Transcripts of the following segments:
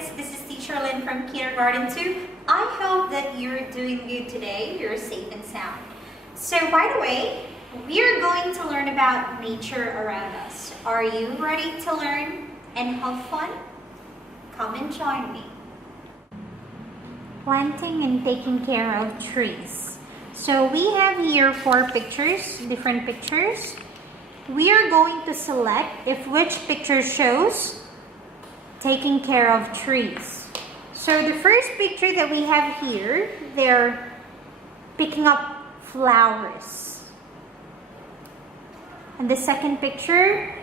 kids, this is Teacher Lynn from Kindergarten 2. I hope that you're doing good today, you're safe and sound. So by the way, we are going to learn about nature around us. Are you ready to learn and have fun? Come and join me. Planting and taking care of trees. So we have here 4 pictures, different pictures. We are going to select if which picture shows taking care of trees. So the first picture that we have here, they're picking up flowers. And the second picture,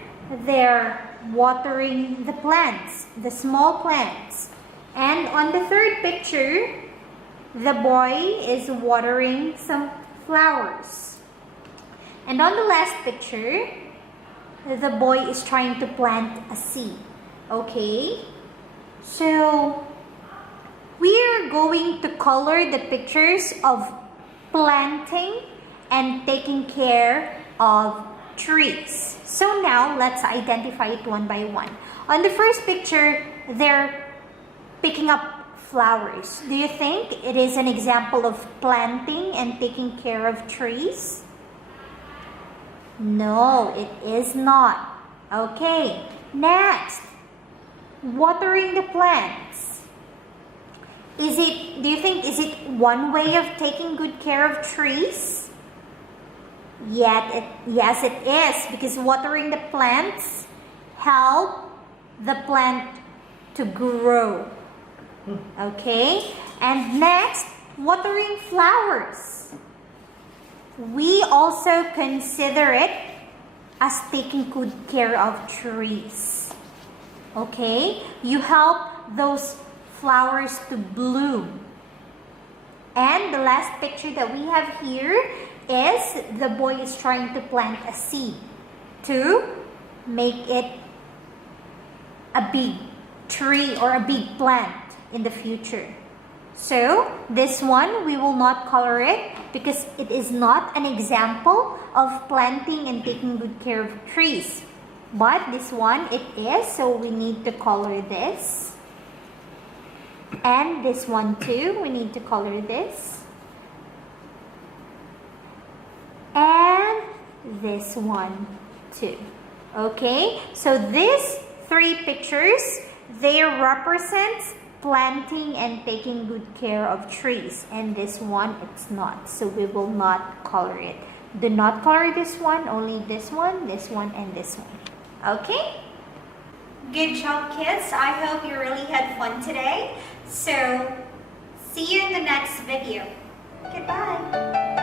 they're watering the plants, the small plants. And on the third picture, the boy is watering some flowers. And on the last picture, the boy is trying to plant a seed. Okay? So, we are going to color the pictures of planting and taking care of trees. So now, let's identify it one by one. On the first picture, they're picking up flowers. Do you think it is an example of planting and taking care of trees? No, it is not. Okay, next, watering the plants. Do you think, is it one way of taking good care of trees? Yes, it is, because watering the plants help the plant to grow. Okay, and next, watering flowers. We also consider it as taking good care of trees. Okay, you help those flowers to bloom. And the last picture that we have here is the boy is trying to plant a seed to make it a big tree or a big plant in the future. So this one we will not color it because it is not an example of planting and taking good care of trees. But this one it is, so we need to color this. And this one too, we need to color this. And this one too. Okay, so these 3 pictures, they represent planting and taking good care of trees, and this one it's not, so we will not color it. Do not color this one, only this one, and this one. Okay, good job kids. I hope you really had fun today. So see you in the next video. Goodbye.